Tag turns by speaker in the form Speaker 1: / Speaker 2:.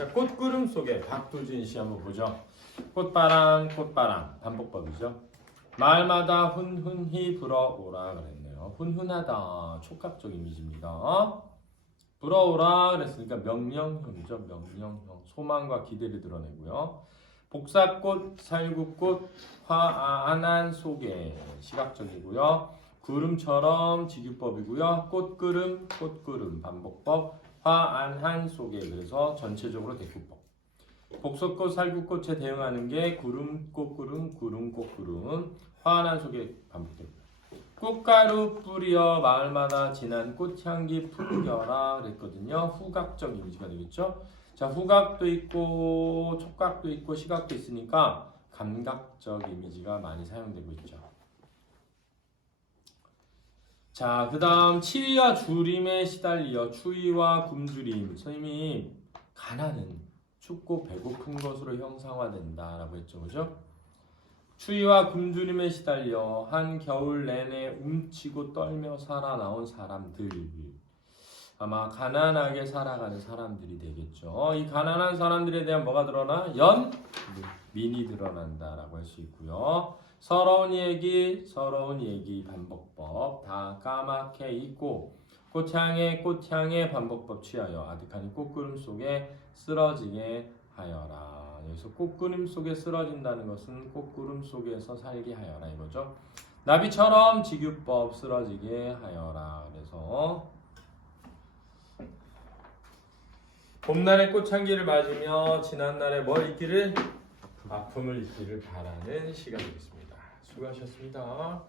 Speaker 1: 자, 꽃구름 속에 박두진 씨 한번 보죠. 꽃바람, 꽃바람 반복법이죠. 마을마다 훈훈히 불어오라 그랬네요. 훈훈하다 촉각적 이미지입니다. 불어오라 그랬으니까 명령형이죠. 명령형 소망과 기대를 드러내고요. 복사꽃, 살구꽃, 화안한 속에 시각적이고요. 구름처럼 지규법이고요. 꽃구름, 꽃구름 반복법, 화안한 속에 그래서 전체적으로 대꾸법. 복석꽃, 살구꽃에 대응하는 게 구름, 꽃 구름, 구름, 꽃 구름, 화안한 속에 반복됩니다. 꽃가루 뿌려 마을마다 진한 꽃향기 풍겨라 그랬거든요. 후각적 이미지가 되겠죠. 자, 후각도 있고 촉각도 있고 시각도 있으니까 감각적 이미지가 많이 사용되고 있죠. 자, 그 다음 치위와 주림에 시달리어 추위와 굶주림. 선생님이 가난은 춥고 배고픈 것으로 형상화된다라고 했죠, 그죠? 추위와 굶주림에 시달려 한 겨울 내내 움치고 떨며 살아나온 사람들. 아마 가난하게 살아가는 사람들이 되겠죠. 이 가난한 사람들에 대한 뭐가 드러나? 연 민이 드러난다라고 할 수 있고요. 서러운 얘기, 서러운 얘기 반복법 다 까맣게 있고 꽃향의 꽃향의 반복법 취하여 아득하니 꽃구름 속에 쓰러지게 하여라. 여기서 꽃구름 속에 쓰러진다는 것은 꽃구름 속에서 살게 하여라 이거죠. 나비처럼 지규법 쓰러지게 하여라. 그래서 봄날의 꽃향기를 맞으며 지난날의 뭘 잊기를 아픔을 잊기를 바라는 시간이겠습니다. 수고하셨습니다.